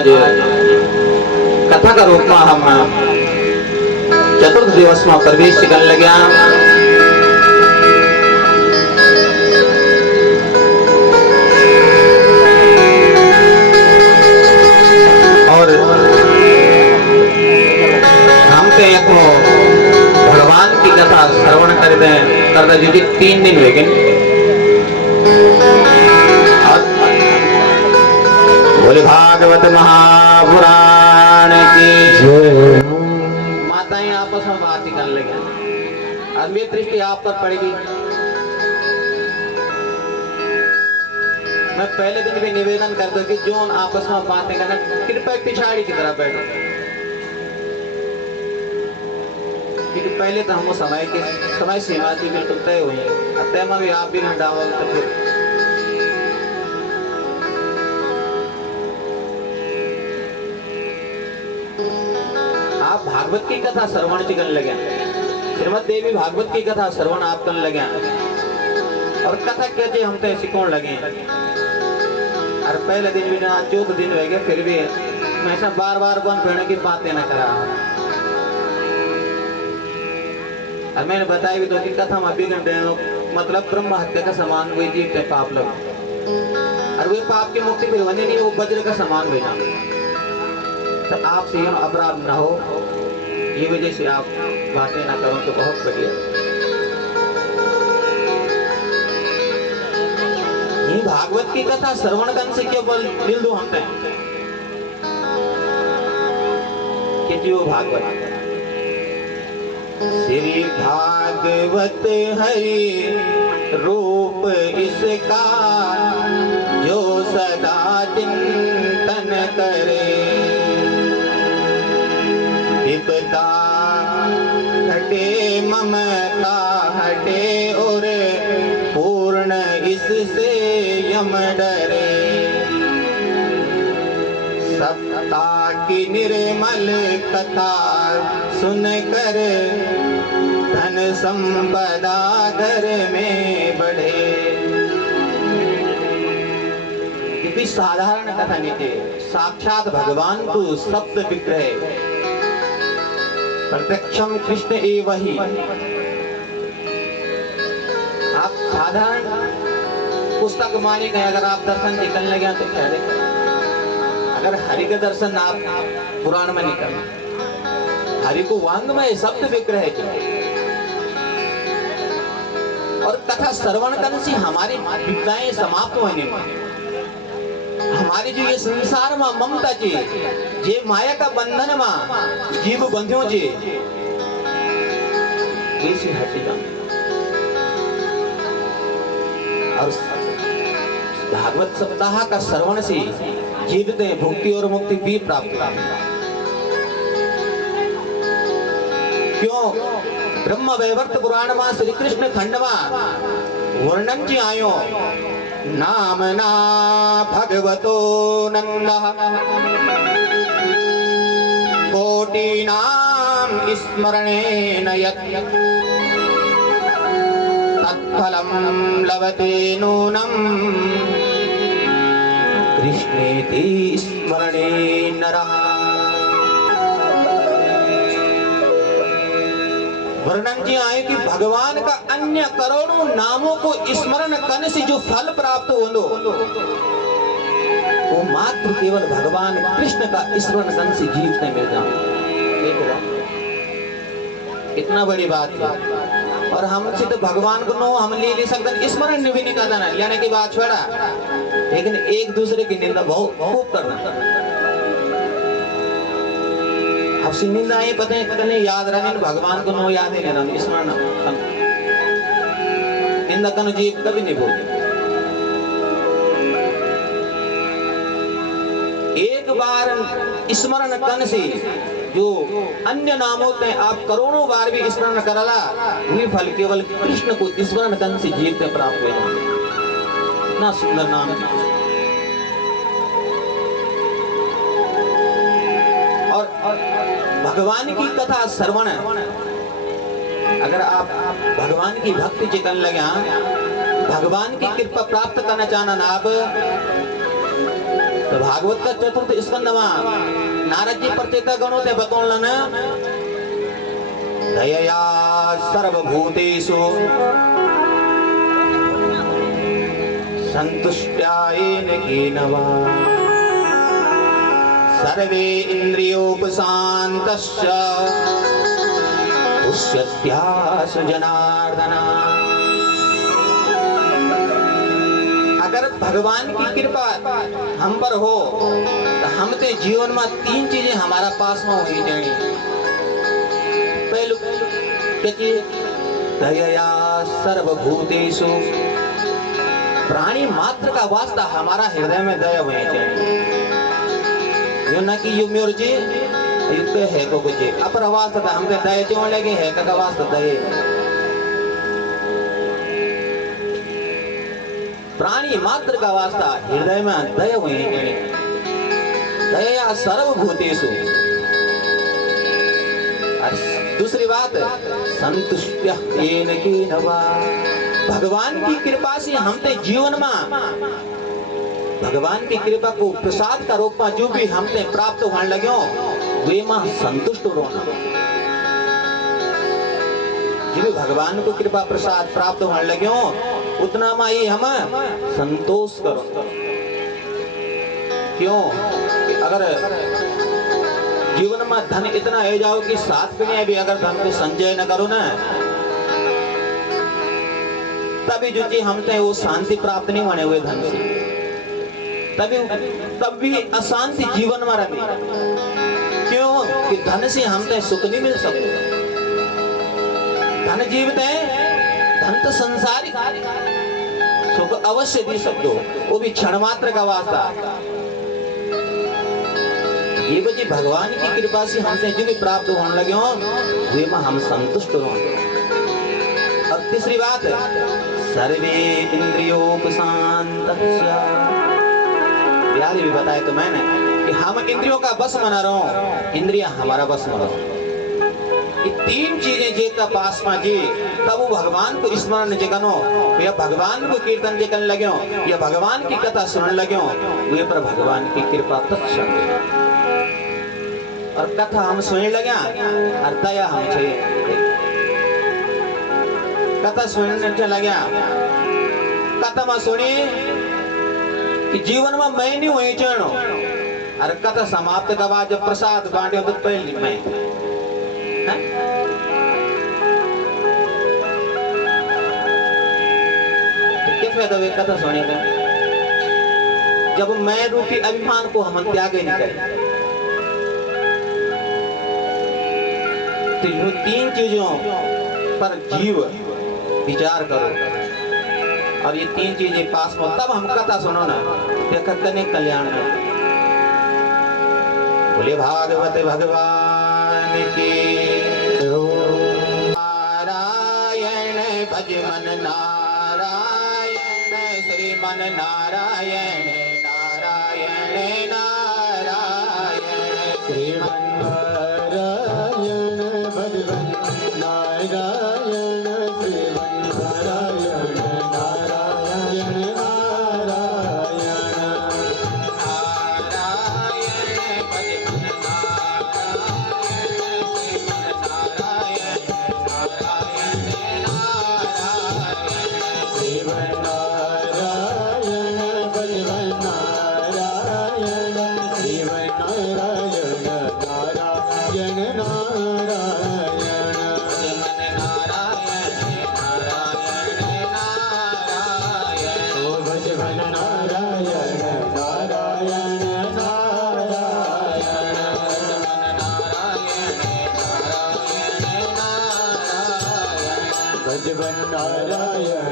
आज कथा का रूप में हम चतुर्थ दिवस में प्रवेश कर लग्या। और हम तो एक भगवान की कथा श्रवण कर दे दीदी 3 दिन हुए गए। बोले भागवत महापुराण की माताएं आपस में बात ही करने लगे। और मेरी दृष्टि आप पर पड़ेगी। मैं पहले दिन भी निवेदन कर दूं कि जो आपस में बातें करना कृपया पिछाड़ी की तरफ बैठो, क्योंकि पहले तो हम समय सीमा की बिल्कुल तय हुई है। तय में भी आप भी न डालो तो फिर आप भागवत की कथा श्रवण करने लगे। श्रीमद देवी भागवत की कथा श्रवण आप करने लगे और कथा कहते हम तो सिखोण लगे। और पहले दिन भी ना चौथ दिन रह गए, फिर भी मैं ऐसा बार बार बन भेड़ की बातें न करा। और मैंने बताया भी तो कि कथा में बिगड़ रहे मतलब ब्रह्म हत्या का समान वही जीव थे पाप लग, और वही पाप की मुक्ति फिर बने नहीं, वो वज्र का समान हुई ना। तो आपसे यह अपराध न हो, ये वजह से आप बातें ना करो तो बहुत बढ़िया। ये भागवत की कथा श्रवण करने से क्यों दिल दो हमने कि जो भागवत श्री भागवत हरि रूप इसका जो सदा चिंतन करे, विपदा हटे ममता हटे और पूर्ण इससे यम डरे। सत्ता की निर्मल कथा सुन कर धन संपदा घर में बढ़े। ये साधारण कथा नहीं थी, साक्षात भगवान को शब्द विग्रह प्रत्यक्षम कृष्ण एव ही। आप साधारण पुस्तक माने गए, अगर आप दर्शन निकलने लगे तो क्या देखें। अगर हरि का दर्शन आप पुराण में निकल, हरि को वांग में शब्द विग्रह और कथा श्रवण करने से हमारी विद्याएं समाप्त होने में, हमारी जो ये संसार में ममता जी जे माया का बंधन में जीव बंध्यो जी वैसे हट जाओ। और भागवत सप्ताह का श्रवण से जीवित भुक्ति और मुक्ति भी प्राप्त होगी। क्यों? ब्रह्म वैवर्त पुराण में श्री कृष्ण खंड में वर्णन जी आयो। नाम ना भगवतो नंद कोटि नाम स्मरणेन यत् तत्फलं लभते नूनं कृष्णेति स्मरणे नरः। वर्णन जी आए कि भगवान का अन्य करोड़ों नामों को स्मरण करने से जो फल प्राप्त हो वो मात्र केवल भगवान कृष्ण का स्मरण करने से जीतने मिल जाए। इतना बड़ी बात है। और हमसे तो भगवान को नो हम ले सकते, स्मरण भी नहीं करना, लेने की बात छोड़ा, लेकिन एक दूसरे की निंदा बहुत खूब करना। अब निंदा ये पता है याद रहने भगवान को नो याद ही नहीं रहना, स्मरण निंदा कनो जीव कभी नहीं बोलते। एक बार स्मरण करने से जो अन्य नामों में आप करोड़ों बार भी स्मरण करला, वही फल केवल कृष्ण को स्मरण करने से जीव में प्राप्त हुए। इतना सुंदर नाम। और भगवान की कथा श्रवण, अगर आप भगवान की भक्ति चिकन लगे, भगवान की कृपा प्राप्त करना चाहना ना, आप तो भागवत का चतुर्थ स्कंद नारद जी प्रचेता गणों ते बतौलन दयया सर्वभूतेषु संतुष्ट्यायेन कीनवा सर्वे इंद्रियोपशान्तश्च तुष्यत्यासु जनार्दना। अगर भगवान की कृपा हम पर हो तो हम ते जीवन में तीन चीजें हमारा पास में हुई जानी। पहलू क्या चीज? दयया सर्वभूतेषु, प्राणी मात्र का वास्ता हमारा हृदय में दया हुई चाहिए। यो ना कि यो म्योर जी युक्त है को कुछ अपर वास्ता हम पे दया क्यों लगे है का वास्ता दया। प्राणी मात्र का वास्ता हृदय में दया हुई चाहिए। दया सर्वभूतेषु। दूसरी बात संतुष्ट्य येन कीनवा, भगवान की कृपा से हम ते जीवन में भगवान की कृपा को प्रसाद का रूप में जो भी हमने प्राप्त होने लगे वे में संतुष्ट होना। जो भी भगवान को कृपा प्रसाद प्राप्त होने लगे उतना में ही हम संतोष करो। क्यों? अगर जीवन में धन इतना है जाओ कि साथ पीने भी अगर धन को संचय न करो ना तभी जो चीज हमसे वो शांति प्राप्त नहीं होने हुए धन से तब भी अशांति जीवन में रहे। क्यों? कि धन से हमसे सुख नहीं मिल सकता। धन जीवित है, धन तो संसारिक सुख अवश्य दे सकते हो, वो भी क्षण मात्र का वास्ता। ये बच्चे भगवान की कृपा से हमसे जो भी प्राप्त होने लगे हो वे में हम संतुष्ट हो। और तीसरी बात सर्वे इंद्रियोपशान्तस्य, बिहारी भी बताया तो मैंने कि हम इंद्रियों का बस मना रहा हूं, इंद्रिया हमारा बस मना। ये तीन चीजें जेता पास में जी तब वो भगवान को स्मरण जगनो या भगवान को कीर्तन जगन लगे या भगवान की कथा सुनने लगे वे पर भगवान की कृपा तत्क्षण। और कथा हम सुनने लगे और दया हम कथा सुनने लगे कथा में सुनी कि जीवन में मैं नहीं हुई चढ़ो और कथा समाप्त का बाद जब प्रसाद बांटे तो पहली मैं तो क्या फायदा वे कथा सुनने का जब मैं रूपी अभिमान को हम त्याग नहीं करें। तो इन तीन चीजों पर जीव विचार करो और ये तीन चीजें पास हो तब हम कथा सुनो ना देखा कने कल्याण में। बोले भागवत भगवान की नारायण भज मन नारायण श्रीमन नारायण नारायण नारायण श्रीमन नारायण भगवन नारायण श्रीमन नारायण नारायण नारायण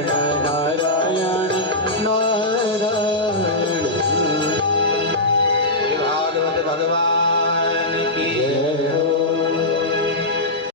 नारायण